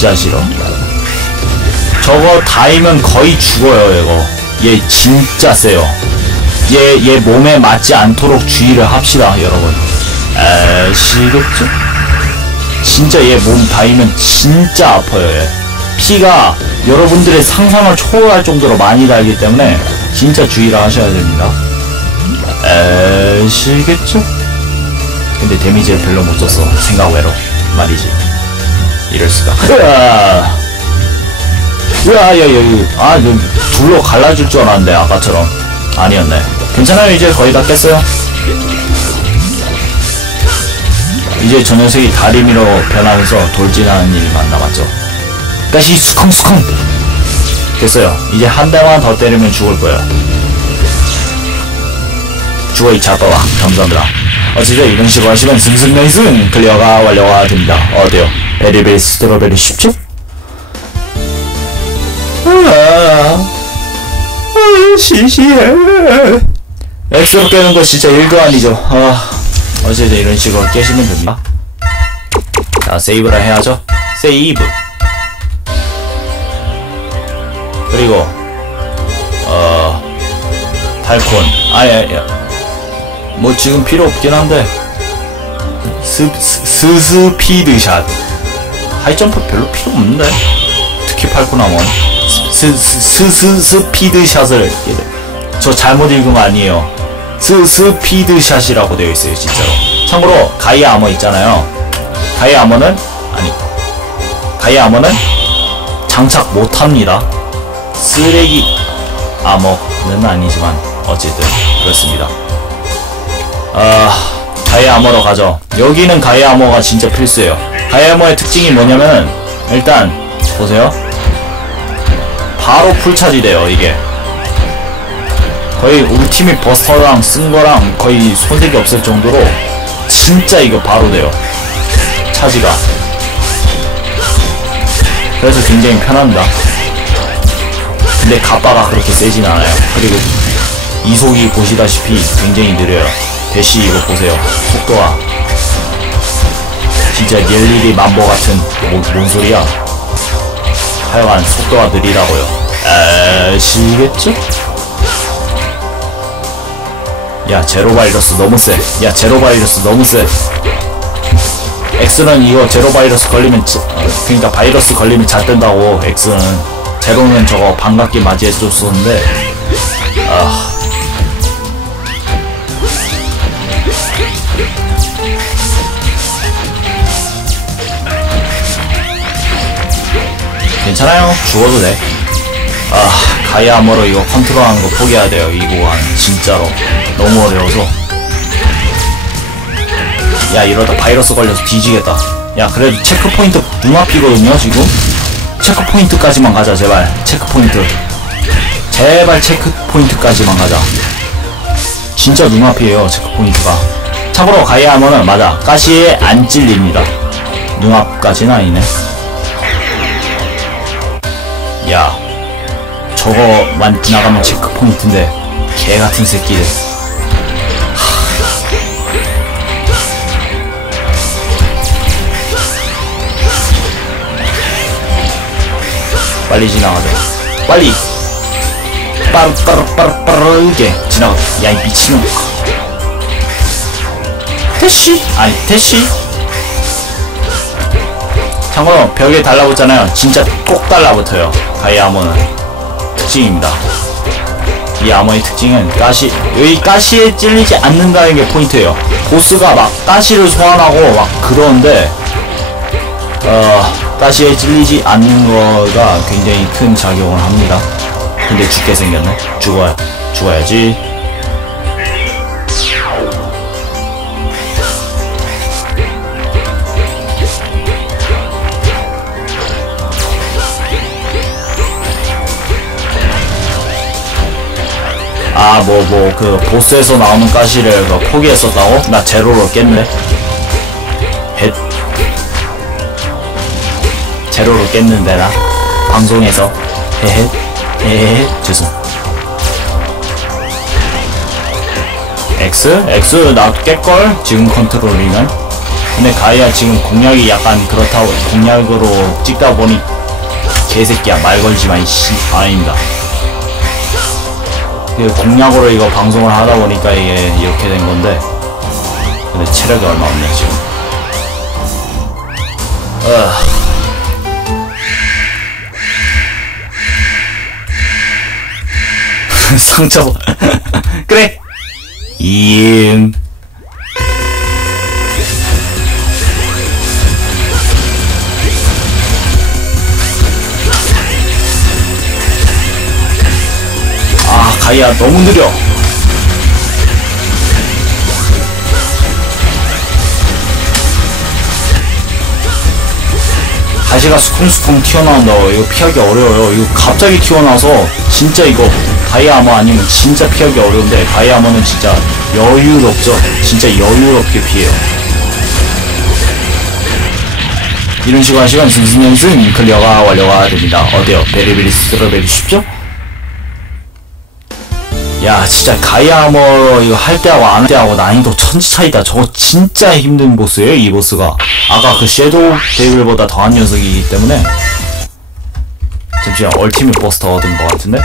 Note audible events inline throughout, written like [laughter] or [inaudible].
진짜 싫어. 저거 다이면 거의 죽어요, 이거. 얘 진짜 세요. 얘, 얘 몸에 맞지 않도록 주의를 합시다, 여러분. 아시겠죠? 진짜 얘 몸 닿으면 진짜 아파요, 얘. 피가 여러분들의 상상을 초월할 정도로 많이 달기 때문에 진짜 주의를 하셔야 됩니다. 아시겠죠? 근데 데미지를 별로 못 줬어, 생각 외로. 말이지. 이럴수가. 으아! 으아, 야, 야, 야, 아, 너 둘로 갈라질 줄 알았는데, 아까처럼. 아니었네. 괜찮아요, 이제 거의 다 깼어요. 이제 저 녀석이 다리미로 변하면서 돌진하는 일만 남았죠. 다시 수컹수컹! 됐어요. 이제 한 대만 더 때리면 죽을 거야. 죽어 이 자빠와. 감사합니다. 어쨌든 이런 식으로 하시면 승승명승 클리어가 완료가 됩니다. 어때요? 베리베리 스트로베리 쉽죠? 아, 아, 시시해. 엑스로 깨는 거 진짜 일도 아니죠. 아, 어쨌든 이런 식으로 깨시면 됩니다. 자, 세이브를 해야죠. 세이브. 그리고, 어, 달콘. 아니, 아니, 뭐 지금 필요 없긴 한데, 스, 스, 스스피드샷. 하이점프 별로 필요 없는데. 특히 팔코나몬. 스, 스, 스, 스, 스피드샷을. 저 잘못 읽은 거 아니에요. 스, 스피드샷이라고 되어 있어요, 진짜로. 참고로, 가이아 아머 있잖아요. 가이아 아머는, 아니, 가이아 아머는 장착 못 합니다. 쓰레기 아머는 아니지만, 어쨌든, 그렇습니다. 아, 가이아 아머로 가죠. 여기는 가이아 아머가 진짜 필수예요. 가이아 아머의 특징이 뭐냐면, 일단, 보세요. 바로 풀차지 돼요, 이게. 거의 울티밋 버스터랑 쓴 거랑 거의 손색이 없을 정도로 진짜 이거 바로 돼요. 차지가. 그래서 굉장히 편합니다. 근데 가빠가 그렇게 세진 않아요. 그리고 이속이 보시다시피 굉장히 느려요. 대시 이거 보세요. 속도가 진짜 릴리리 만보 같은 뭐, 뭔 소리야? 하여간 속도가 느리다고요. 아시겠죠? 야 제로 바이러스 너무 세. 야 제로 바이러스 너무 세. X는 이거 제로 바이러스 걸리면 자- 어, 그러니까 바이러스 걸리면 잣된다고 X는 제로는 저거 반갑게 맞이해줬었는데 아 괜찮아요 죽어도 돼 아, 가이아머로 이거 컨트롤하는 거 포기해야 돼요. 이 구간 진짜로 너무 어려워서. 야 이러다 바이러스 걸려서 뒤지겠다. 야 그래도 체크포인트 눈앞이거든요 지금. 체크포인트까지만 가자 제발. 체크포인트. 제발 체크포인트까지만 가자. 진짜 눈앞이에요 체크포인트가. 참고로 가이아머는 맞아 가시에 안 찔립니다. 눈앞까지는 아니네. 야. 저거만 지나가면 체크포인트인데 개같은 새끼들 하... 빨리 지나가자. 빨리. 빠르 빠르 빠르 빠르게 지나가 야이 미친놈. 대시 아니 대시 참고로 벽에 달라붙잖아요. 진짜 꼭 달라붙어요 가이아모는 특징입니다. 이 암호의 특징은 가시 여기 가시에 찔리지 않는다는 게 포인트예요. 보스가 막 가시를 소환하고 막 그러는데 어 가시에 찔리지 않는 거가 굉장히 큰 작용을 합니다. 근데 죽게 생겼네. 죽어야 죽어야지. 아, 뭐, 뭐, 그, 보스에서 나오는 가시를 그 포기했었다고? 나 제로로 깼네. 헷. 제로로 깼는데, 나. 방송에서. 헤헤. 헤헤. 죄송. X? X, 나 깰걸? 지금 컨트롤이면? 근데 가이아 지금 공략이 약간 그렇다고 공략으로 찍다 보니 개새끼야 말 걸지마 이씨 아닙니다 그 공략으로 이거 방송을 하다 보니까 이게 이렇게 된 건데 근데 체력이 얼마 없네 지금. 어. [laughs] 상처 [laughs] 그래. 이응 가이아 너무 느려. 가시가 수쿵수쿵 튀어나온다고 이거 피하기 어려워요. 이거 갑자기 튀어나와서 진짜 이거 가이아머 아니면 진짜 피하기 어려운데 가이아머는 진짜 여유롭죠. 진짜 여유롭게 피해요. 이런 식으로 하시면 승승연승 클리어가 완료가 됩니다. 어때요? 베리베리 스트로베리 쉽죠? 야 진짜 가이아머 이거 할 때하고 안 할 때하고 난이도 천지 차이다. 저거 진짜 힘든 보스예요 이 보스가. 아까 그 섀도우 데빌보다 더한 녀석이기 때문에. 잠시만 얼티밋 버스터 얻은 것 같은데?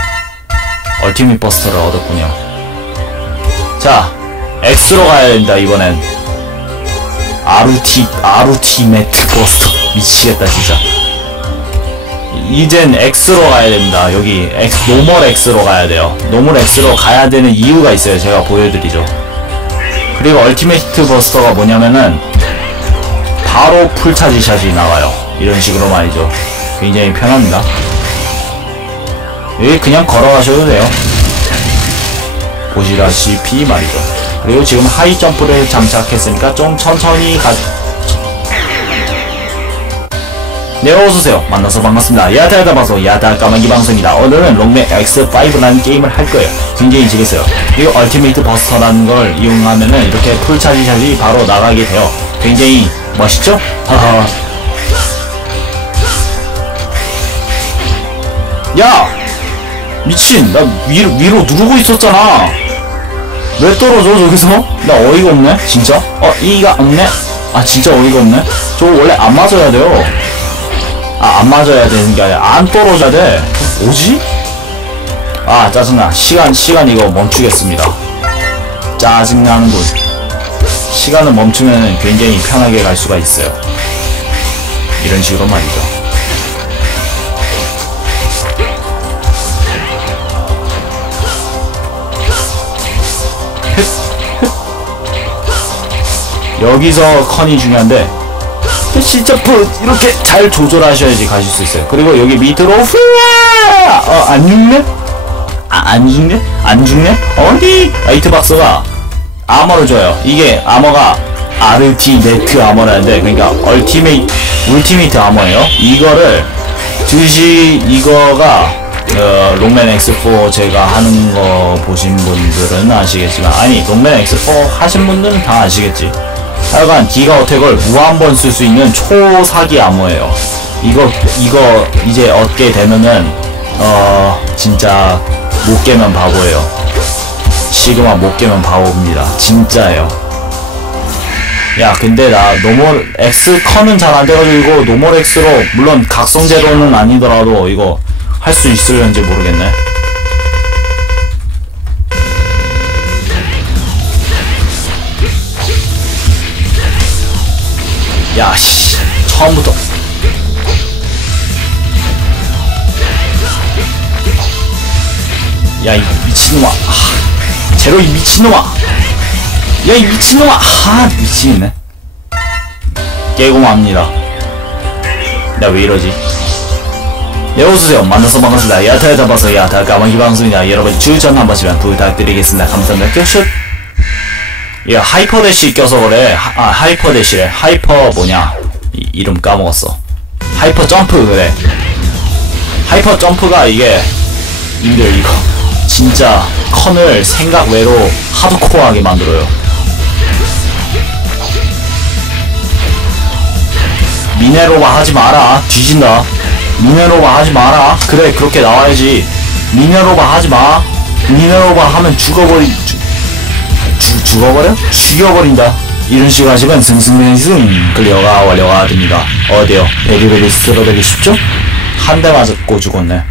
얼티밋 버스터를 얻었군요. 자 X로 가야 된다 이번엔. 아루티 아루티메트 버스터. 미치겠다 진짜 이젠 X로 가야 됩니다. 여기 X, 노멀 X로 가야 돼요. 노멀 X로 가야 되는 이유가 있어요. 제가 보여드리죠. 그리고 얼티메이트 버스터가 뭐냐면은 바로 풀차지 샷이 나와요. 이런 식으로 말이죠. 굉장히 편합니다. 여기 그냥 걸어가셔도 돼요. 보시다시피 말이죠. 그리고 지금 하이 점프를 장착했으니까 좀 천천히 가, 네 어서오세요 만나서 반갑습니다 야다야다 방송 야다 까마귀 방송입니다 오늘은 롱맨 X5라는 게임을 할 거예요 굉장히 재밌어요 그리고 얼티메이트 버스터라는 걸 이용하면은 이렇게 풀차지샷이 바로 나가게 돼요 굉장히 멋있죠? 하하 야! 미친 나 위로, 위로 누르고 있었잖아 왜 떨어져 저기서? 나 어이가 없네 진짜? 어 이가 없네? 아 진짜 어이가 없네 저거 원래 안 맞아야 돼요 아, 안 맞아야 되는 게 아니라 안 떨어져야 돼. 뭐지? 아, 짜증나. 시간, 시간 이거 멈추겠습니다. 짜증나는군. 시간을 멈추면 굉장히 편하게 갈 수가 있어요. 이런 식으로 말이죠. 여기서 컨이 중요한데 시점프 이렇게 잘 조절하셔야지 가실 수 있어요. 그리고 여기 밑으로 후야 어 안 죽네? 아, 안 죽네? 안 죽네? 어디? 라이트 박스가 아머를 줘요. 이게 아머가 아르티네트 아머라는데 그러니까 얼티메이트 울티메이트 아머예요. 이거를 드시 이거가 어, 롱맨 X4 제가 하는 거 보신 분들은 아시겠지만 아니 롱맨 X4 하신 분들은 다 아시겠지. 하여간 기가 어택을 무한번 쓸 수 있는 초사기 암호예요. 이거 이거 이제 얻게 되면은 어 진짜 못 깨면 바보예요. 시그마 못 깨면 바보입니다. 진짜예요. 야 근데 나 노멀 X 커는 잘 안 돼가지고 노멀 X로 물론 각성제로는 아니더라도 이거 할 수 있을런지 모르겠네. 야, 씨. 처음부터. 야, 이 미친놈아. 아, 제로 이 미친놈아. 야, 이 미친놈아. 아, 미치겠네. 깨고 맙니다. 나왜 이러지? 네, 어서오세요. 만나서 반갑습니다. 야타에 잡아서 야타 까마귀 방송이다. 여러분 추천 한 번씩만 부탁드리겠습니다. 감사합니다. 껴슛. 얘 하이퍼대시 껴서 그래. 하, 아, 하이퍼대시래. 하이퍼 뭐냐. 이, 이름 까먹었어. 하이퍼 점프 그래. 하이퍼 점프가 이게 님들 이거 진짜 컨을 생각 외로 하드코어하게 만들어요. 미네로바 하지 마라. 뒤진다. 미네로바 하지 마라. 그래 그렇게 나와야지. 미네로바 하지 마. 미네로바 하면 죽어버리 죽, 죽어버려? 죽여버린다. 이런 식으로 하시면 승승승승 클리어가 완료가 됩니다. 어디요? 베리베리 스트로베리 쉽죠? 한 대 맞았고 죽었네.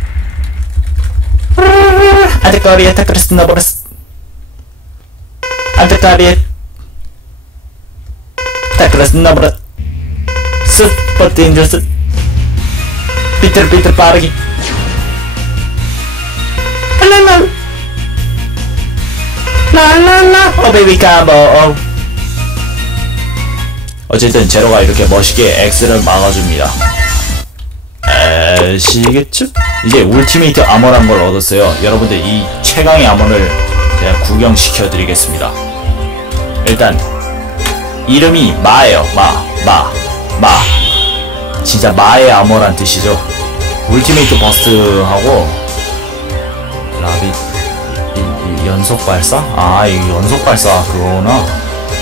아데까리에 타크레스 나버레스 아데까리에 타크레스 나버레스 슈퍼 딘저스 삐뚤삐뚤 빠르기 랄랄 랄 랄라 어 베이비 카보 어. 어쨌든 제로가 이렇게 멋있게 X를 막아줍니다 아시겠죠? 이제 울티메이트 아머란 걸 얻었어요 여러분들 이 최강의 아머를 제가 구경시켜 드리겠습니다 일단 이름이 마예요 마 마, 마. 진짜 마의 아머란 뜻이죠 울티메이트 버스트하고 라빗 연속 발사? 아, 이 연속 발사 그거구나.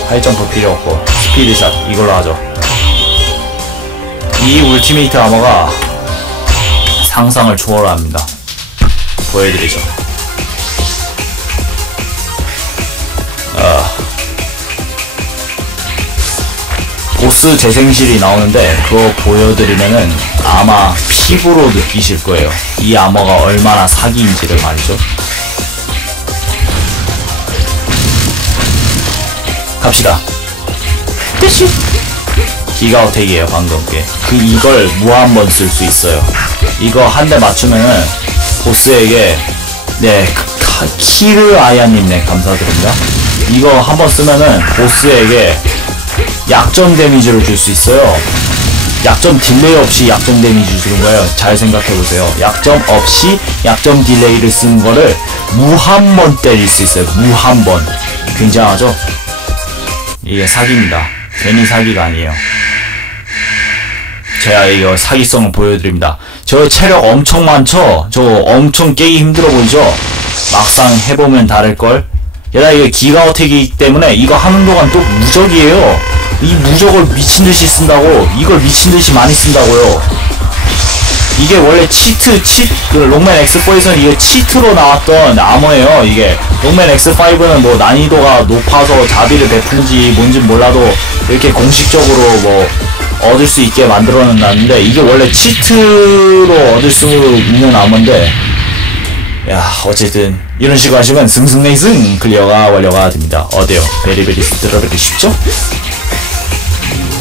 하이점프 필요 없고 스피드샷 이걸로 하죠. 이 울티메이트 아머가 상상을 초월합니다. 보여드리죠. 아, 보스 재생실이 나오는데 그거 보여드리면은 아마 피부로 느끼실 거예요. 이 아머가 얼마나 사기인지를 말이죠. 갑시다. 뜻이 기가 어택이에요 방금 게. 그 이걸 무한 번 쓸 수 있어요. 이거 한 대 맞추면은 보스에게 네 그, 카- 키르 아야님 네 감사드립니다. 이거 한 번 쓰면은 보스에게 약점 데미지를 줄 수 있어요. 약점 딜레이 없이 약점 데미지 주는 거예요. 잘 생각해 보세요. 약점 없이 약점 딜레이를 쓴 거를 무한 번 때릴 수 있어요. 무한 번. 굉장하죠? 이게 사기입니다. 괜히 사기가 아니에요. 제가 이거 사기성을 보여드립니다. 저 체력 엄청 많죠? 저 엄청 깨기 힘들어 보이죠? 막상 해보면 다를걸? 얘들아 이거 기가 어택이기 때문에 이거 하는 동안 또 무적이에요. 이 무적을 미친듯이 쓴다고 이걸 미친듯이 많이 쓴다고요. 이게 원래 치트, 치, 그 롱맨 X4에서는 이게 치트로 나왔던 아머예요. 이게 롱맨 X5는 뭐 난이도가 높아서 자비를 베푼지 뭔지 몰라도 이렇게 공식적으로 뭐 얻을 수 있게 만들어 놨는데 이게 원래 치트로 얻을 수 있는 아머인데 야 어쨌든 이런 식으로 하시면 승승내승 클리어가 완료가 됩니다. 어때요? 베리베리 스트로베리 쉽죠?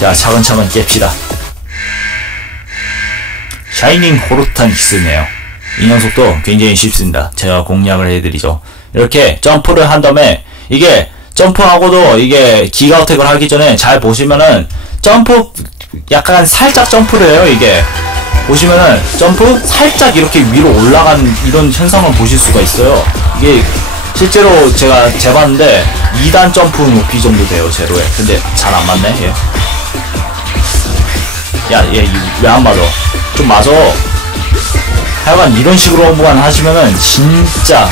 자 차근차근 깹시다. 샤이닝 호르탄 히스네요. 이 녀석도 굉장히 쉽습니다. 제가 공략을 해드리죠. 이렇게 점프를 한 다음에 이게 점프하고도 이게 기가 어택을 하기 전에 잘 보시면은 점프 약간 살짝 점프를 해요 이게 보시면은 점프 살짝 이렇게 위로 올라간 이런 현상을 보실 수가 있어요. 이게 실제로 제가 재봤는데 2단 점프 높이 정도 돼요 제로에. 근데 잘 안 맞네 얘. 야, 얘 왜 안 맞아? 좀 맞아. 하여간 이런 식으로만 하시면은 진짜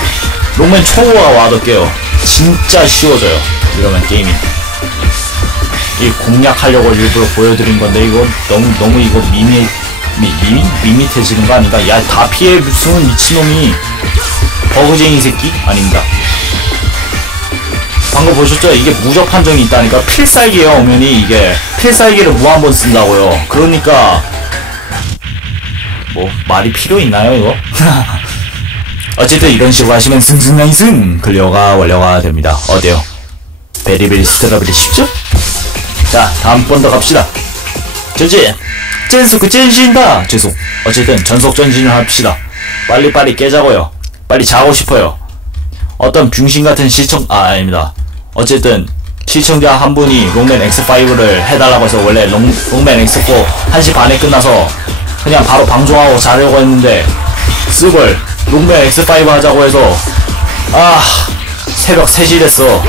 롱맨 초보가 와도 깨요. 진짜 쉬워져요. 이러면 게임이. 이 공략하려고 일부러 보여드린 건데 이거 너무 너무 이거 미미 미, 미미 밋밋해지는 거 아닌가? 야 다 피해 무슨 미친놈이 버그쟁이 새끼 아닙니다. 방금 보셨죠? 이게 무적 판정이 있다니까 필살기예요 엄연히 이게 필살기를 무한번 쓴다고요. 그러니까 뭐 말이 필요 있나요 이거? [laughs] 어쨌든 이런 식으로 하시면 승승장승 클리어가 완료가 됩니다. 어때요? 베리베리 스트로베리 쉽죠? 자 다음 번 더 갑시다. 전진 젠스크 젠신다 죄송 어쨌든 전속 전진을 합시다. 빨리빨리 깨자고요. 빨리 자고 싶어요. 어떤 병신 같은 시청 아 아닙니다. 어쨌든 시청자 한 분이 롱맨 X5를 해달라고 해서 원래 롱, 롱맨 X4 1시 반에 끝나서 그냥 바로 방송하고 자려고 했는데 쓰걸 롱맨 X5 하자고 해서 아 새벽 3시 됐어.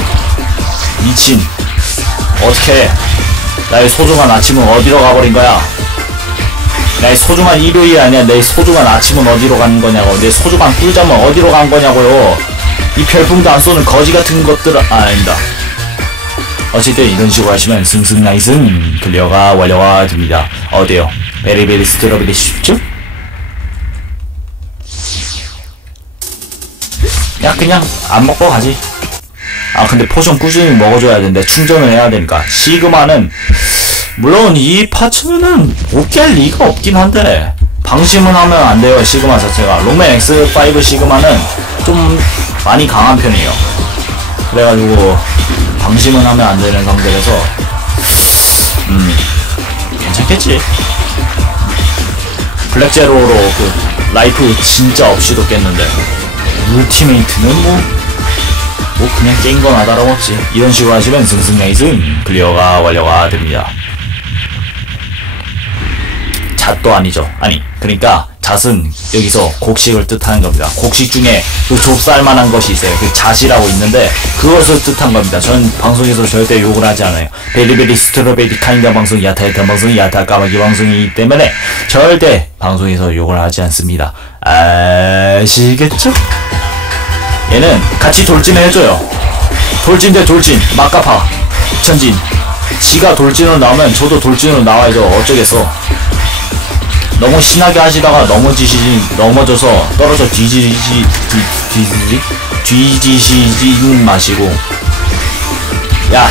미친. 어떻게 나의 소중한 아침은 어디로 가버린 거야? 나의 소중한 일요일이 아니야. 내 소중한 아침은 어디로 간 거냐고. 내 소중한 꿀잠은 어디로 간 거냐고요 이 별풍도 안 쏘는 거지 같은 것들 아, 아닙니다. 어쨌든 이런 식으로 하시면 승승나이승 클리어가 완료가 됩니다. 어때요? 베리베리 스트로베리 쉽죠? 야 그냥 안 먹고 가지. 아 근데 포션 꾸준히 먹어줘야 되는데 충전을 해야 되니까. 시그마는 물론 이 파츠는 못 깰 리가 없긴 한데 방심은 하면 안 돼요 시그마 자체가. 롱맨 X5 시그마는 좀 많이 강한 편이에요. 그래가지고 방심은 하면 안 되는 상태라서 음 괜찮겠지. 블랙제로로 그 라이프 진짜 없이도 깼는데. 울티메이트는 뭐, 뭐 그냥 게임 거나 다름없지. 이런 식으로 하시면 승승장이승 클리어가 완료가 됩니다. 잣도 아니죠. 아니 그러니까 잣은 여기서 곡식을 뜻하는 겁니다. 곡식 중에 그 좁쌀만한 것이 있어요. 그 잣이라고 있는데 그것을 뜻한 겁니다. 전 방송에서 절대 욕을 하지 않아요. 베리베리 스트로베리 카인가 방송 야타 야타 방송 야타 까마귀 방송이기 때문에 절대 방송에서 욕을 하지 않습니다. 아시겠죠? 얘는 같이 돌진을 해줘요. 돌진 대 돌진 막가파 전진. 지가 돌진으로 나오면 저도 돌진으로 나와야죠. 어쩌겠어 너무 신나게 하시다가 넘어지시 넘어져서 떨어져 뒤지지 뒤, 뒤지지 뒤지시진 마시고. 야,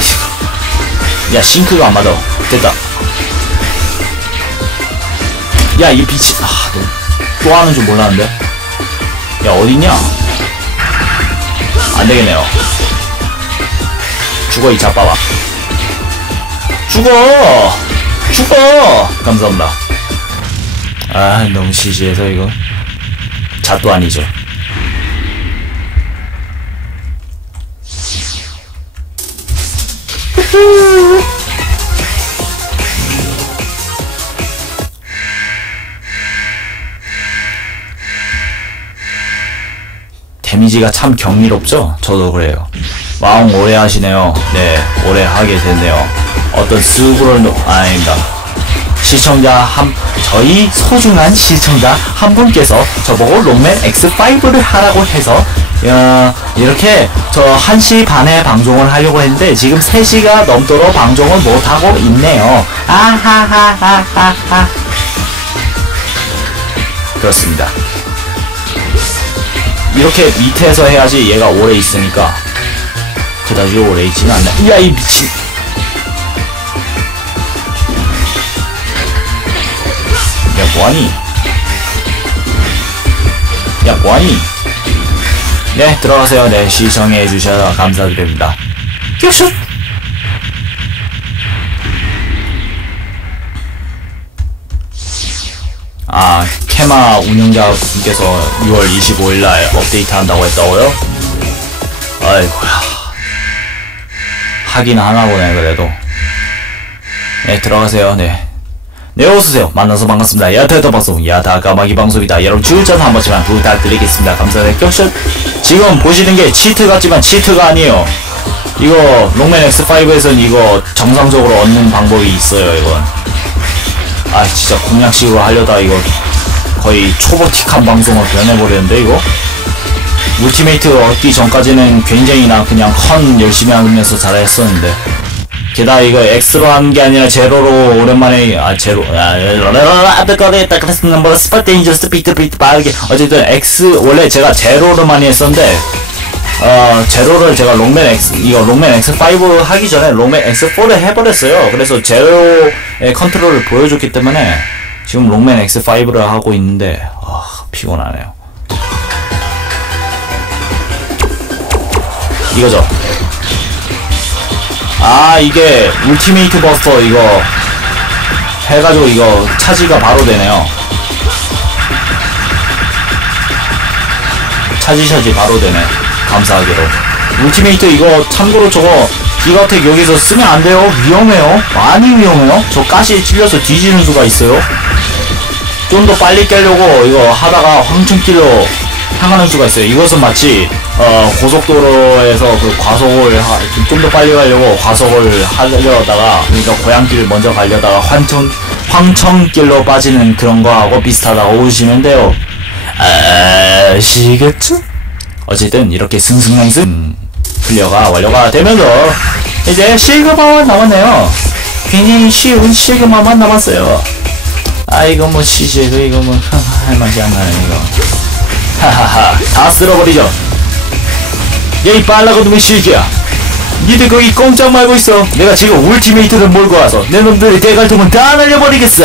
야 싱크가 안 맞아. 됐다. 야 이 빛이 아 또 하는 줄 몰랐는데? 야 어딨냐? 안 되겠네요. 죽어 이 자빠와 죽어! 죽어! 감사합니다 아 너무 시시해서 이거 잣도 아니죠 데미지가 참 경이롭죠? 저도 그래요. 와웅 오래 하시네요. 네, 오래 하게 됐네요. 어떤 스그롤, 아닙니다. 시청자 한 저희 소중한 시청자 한 분께서 저보고 롱맨 X5를 하라고 해서 어, 이렇게 저 1시 반에 방송을 하려고 했는데 지금 3시가 넘도록 방송을 못하고 있네요. 아하하하하하 그렇습니다. 이렇게 밑에서 해야지 얘가 오래 있으니까 그다지 오래 있지는 않네. 야이 미친. 뭐하니? 야 뭐하니? 네 들어가세요. 네 시청해 주셔서 감사드립니다. 큐슛. 아 테마 운영자분께서 6월 25일날 업데이트 한다고 했다고요? 아이고야 하긴 하나 보네 그래도 네 들어가세요 네 네, 어서오세요. 만나서 반갑습니다. 야타야타 방송, 야타 까마귀 방송이다. 여러분, 출전 한 번씩만 부탁드리겠습니다. 감사합니다. 격션. 지금 보시는 게 치트 같지만 치트가 아니에요. 이거, 롱맨 X5에선 이거 정상적으로 얻는 방법이 있어요, 이건. 아, 진짜 공략식으로 하려다 이거 거의 초보틱한 방송을 변해버렸는데, 이거? 울티메이트 얻기 전까지는 굉장히 나 그냥 헌 열심히 하면서 잘했었는데. 게다가 이거 X로 하는 게 아니라 제로로 오랜만에 아 제로 아아까다 그랬는 뭐 스파 데인저 스피드 비트 빠르게 어쨌든 X 원래 제가 제로로 많이 했었는데 어 제로를 제가 롱맨 X 이거 롱맨 X5 하기 전에 롱맨 X4를 해버렸어요. 그래서 제로의 컨트롤을 보여줬기 때문에 지금 롱맨 X5를 하고 있는데 아 피곤하네요. 이거죠 아 이게 울티메이트 버스터 이거 해가지고 이거 차지가 바로 되네요. 차지 차지 바로 되네. 감사하게도. 울티메이트 이거 참고로 저거 기가텍 여기서 쓰면 안 돼요? 위험해요? 많이 위험해요? 저 가시에 찔려서 뒤지는 수가 있어요? 좀 더 빨리 깨려고 이거 하다가 황천길로 향하는 수가 있어요. 이것은 마치 어, 고속도로에서 그 과속을 좀 더 빨리 가려고 과속을 하려다가 그러니까 고향길 먼저 가려다가 환청 황천길로 빠지는 그런 거하고 비슷하다고 보시면 돼요. 아시겠죠? 어쨌든 이렇게 승승장승 클리어가 완료가 되면서 이제 시그마만 남았네요. 굉장히 쉬운 시그마만 남았어요. 아 이거 뭐 시제 이거 뭐 할 맛이 안 나네 이거. 하하하 다 쓸어버리죠. 빨라고 두면 시기야. 니들 거기 꼼짝 말고 있어. 내가 지금 울티메이트를 몰고 와서 내 놈들의 대갈통은 다 날려버리겠어.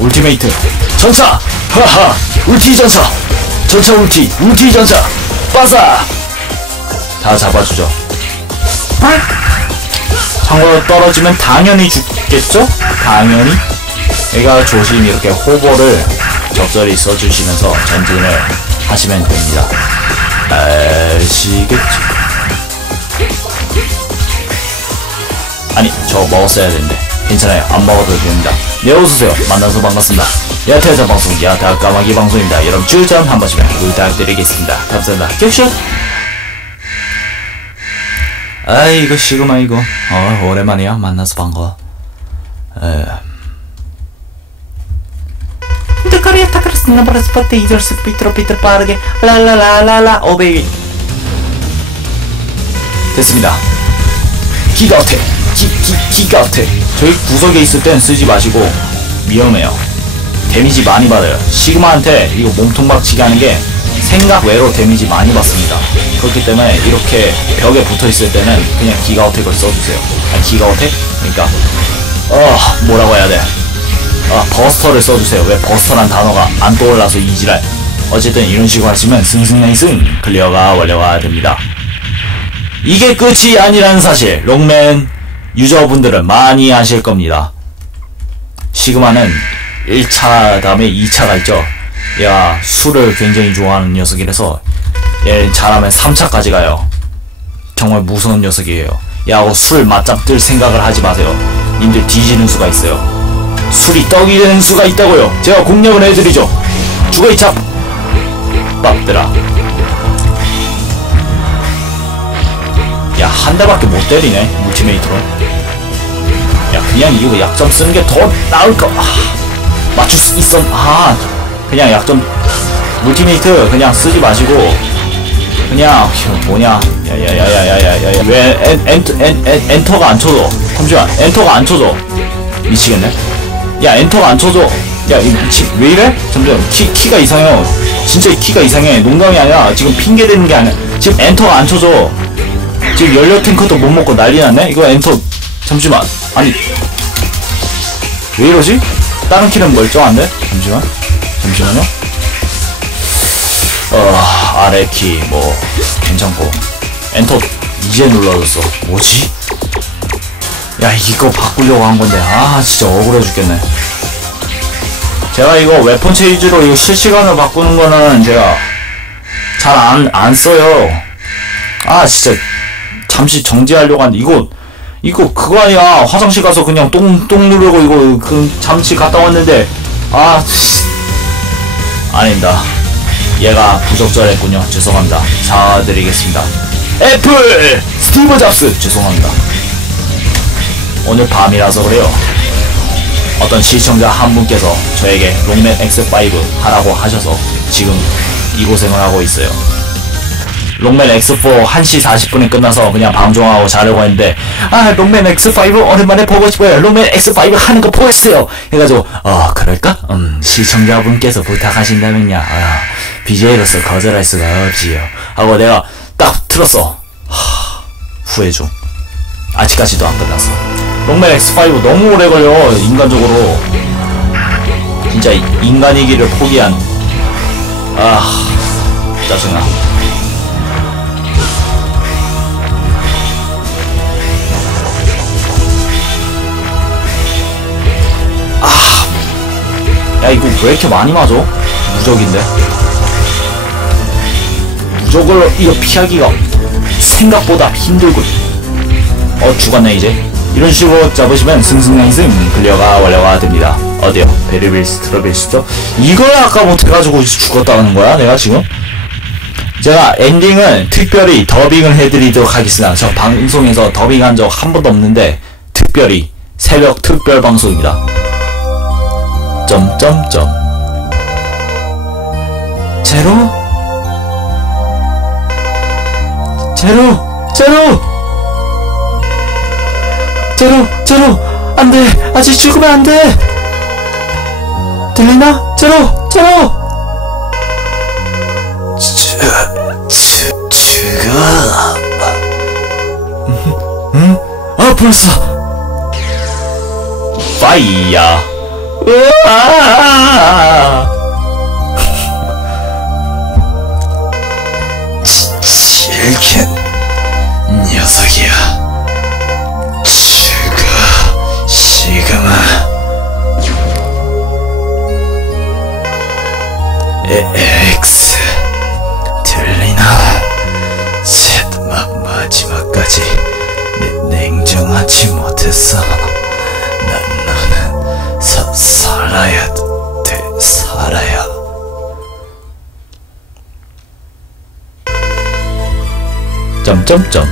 울티메이트 전차 하하 울티 전차 전차 울티 울티 전차 빠사! 다 잡아주죠. 참고로 떨어지면 당연히 죽겠죠? 당연히? 얘가 조심 이렇게 호보를 적절히 써주시면서 전진을 하시면 됩니다 아시겠죠? 아니 저 먹었어야 되는데. 괜찮아요. 안 먹어도 됩니다. 네 어서오세요. 만나서 반갑습니다. 야태자 방송 야타 까마귀 방송입니다. 여러분 추천 한 번씩만 부탁드리겠습니다. 감사합니다. 격샷 아 이거 시그마 이거. 어 오랜만이야. 만나서 반가워. 에 Decoria takas na para sa teaser si Peter Peter 빠르게 라라라라라 오베이 됐습니다. 기가 어태 기, 기, 기가 어태 저희 구석에 있을 땐 쓰지 마시고 위험해요. 데미지 많이 받아요. 시그마한테 이거 몸통 박치기 하는 게 생각 외로 데미지 많이 받습니다. 그렇기 때문에 이렇게 벽에 붙어 있을 때는 그냥 기가 어택을 써주세요. 아 기가 어택? 그러니까 어 뭐라고 해야 돼 아, 버스터를 써주세요. 왜 버스터란 단어가 안 떠올라서 이지랄. 어쨌든 이런 식으로 하시면 승승승승 클리어가 완료가 됩니다. 이게 끝이 아니라는 사실, 롱맨 유저분들은 많이 아실 겁니다. 시그마는 1차 다음에 2차가 있죠. 얘가 술을 굉장히 좋아하는 녀석이라서 얘 잘하면 3차까지 가요. 정말 무서운 녀석이에요. 얘하고 술 맞잡 들 생각을 하지 마세요. 님들 뒤지는 수가 있어요. 술이 떡이 되는 수가 있다고요. 제가 공략을 해드리죠. 죽어 이찹 빡들아. 야, 한 대밖에 못 때리네, 물티메이터로. 야, 그냥 이거 약점 쓰는 게 더 나을 거. 아, 맞출 수 있어. 아, 그냥 약점, 물티메이트 그냥 쓰지 마시고, 그냥, 휴, 뭐냐. 야야야야야야야. 왜 엔, 엔, 엔, 엔, 엔터가 안 쳐져. 잠시만, 엔터가 안 쳐져. 미치겠네. 야 엔터가 안 쳐져 야이 미치 왜 이래? 잠시만 키, 키가 이상해요. 진짜 키가 이상해. 농담이 아니라 지금 핑계 대는 게 아니야. 지금 엔터가 안 쳐져 지금 연료 탱커도 못 먹고 난리 났네? 이거 엔터 잠시만. 아니 왜 이러지? 다른 키는 멀쩡한데? 잠시만. 잠시만요. 어 아래 키뭐 괜찮고. 엔터 이제 눌러줬어. 뭐지? 야 이거 바꾸려고 한 건데. 아 진짜 억울해 죽겠네. 제가 이거 웨폰 체이지로 이거 실시간으로 바꾸는 거는 제가 잘 안 안 써요. 아 진짜 잠시 정지하려고 하는데 이거 이거 그거 아니야. 화장실 가서 그냥 똥똥 누르고 이거 그 잠시 갔다 왔는데. 아 씨. 아닙니다. 얘가 부적절했군요. 죄송합니다. 사드리겠습니다. 애플! 스티브 잡스! 죄송합니다 오늘 밤이라서 그래요. 어떤 시청자 한 분께서 저에게 롱맨 X5 하라고 하셔서 지금 이 고생을 하고 있어요. 롱맨 X4 1시 40분에 끝나서 그냥 방종하고 자려고 했는데 아 롱맨 X5 오랜만에 보고 싶어요. 롱맨 X5 하는 거 보였어요. 해가지고 어 그럴까? 음 시청자분께서 부탁하신다면야 아, BJ로서 거절할 수가 없지요. 하고 내가 딱 틀었어. 하, 후회 중. 아직까지도 안 끝났어. 롱맨 X5 너무 오래 걸려 인간적으로. 진짜 인간이기를 포기한. 아 짜증나. 아 야 이거 왜 이렇게 많이 맞아? 무적인데? 무적을 이거 피하기가 생각보다 힘들군. 어 죽었네 이제 이런 식으로 잡으시면 승승승승 클리어가 완료가 됩니다. 어디요? 베리빌스 트러빌스죠? 이걸 아까 못해가지고 죽었다는 거야 내가 지금? 제가 엔딩은 특별히 더빙을 해드리도록 하겠습니다. 저 방송에서 더빙한 적 한 번도 없는데 특별히 새벽 특별 방송입니다. 점점점. 제로? 제로! 제로 제로 제로. 안돼. 아직 죽으면 안돼. 들리나? 제로 제로. 죽죽 죽어 풀었어 파이야 으아 실켄 냉정하지 못했어. 난 너는 사, 살아야 돼 살아야. 점점점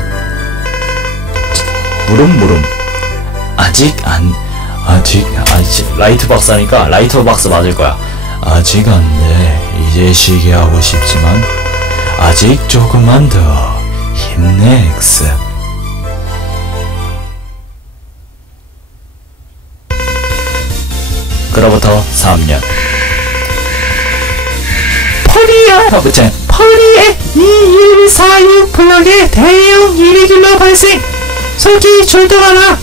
무름무름 아직 안 아직 아직 라이트 박사니까 라이터 박사 맞을 거야. 아직 안 돼. 이제 쉬게 하고 싶지만 아직 조금만 더 힘내 엑스 그로부터 3년. 펄이야! 허브chen 펄이의 2146 블럭에 대형 일기로 발생. 설기 출동하라.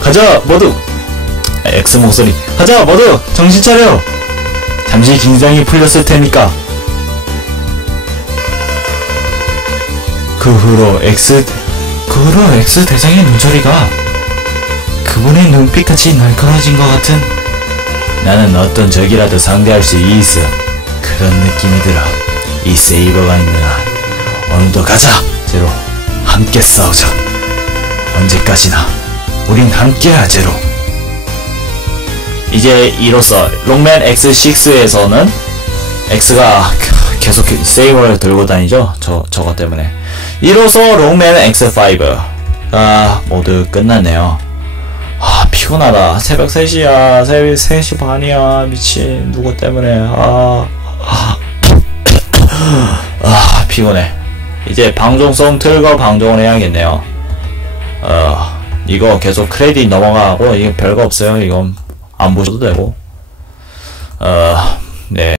가자 모두. 엑스 목소리. 가자 모두. 정신 차려. 잠시 긴장이 풀렸을 테니까. 그 후로 엑스 그 후로 엑스 대장의 눈초리가 그분의 눈빛같이 날카로워진 것 같은 나는 어떤 적이라도 상대할 수 있어. 그런 느낌이 들어. 이 세이버가 있는 한 오늘도 가자. 제로 함께 싸우자. 언제까지나 우린 함께야 제로. 이제 이로써 롱맨 X6에서는 X가 계속 세이버를 들고 다니죠? 저 저거 때문에. 이로써 롱맨 X5가 모두 끝났네요. 아 피곤하다. 새벽 3시야. 새벽 3시 반이야. 미친. 누구 때문에. 아, 아, 아 피곤해. 이제 방송성 틀고 방송을 해야겠네요. 어 이거 계속 크레딧 넘어가고 이게 별거 없어요. 이건 안 보셔도 되고. 어 네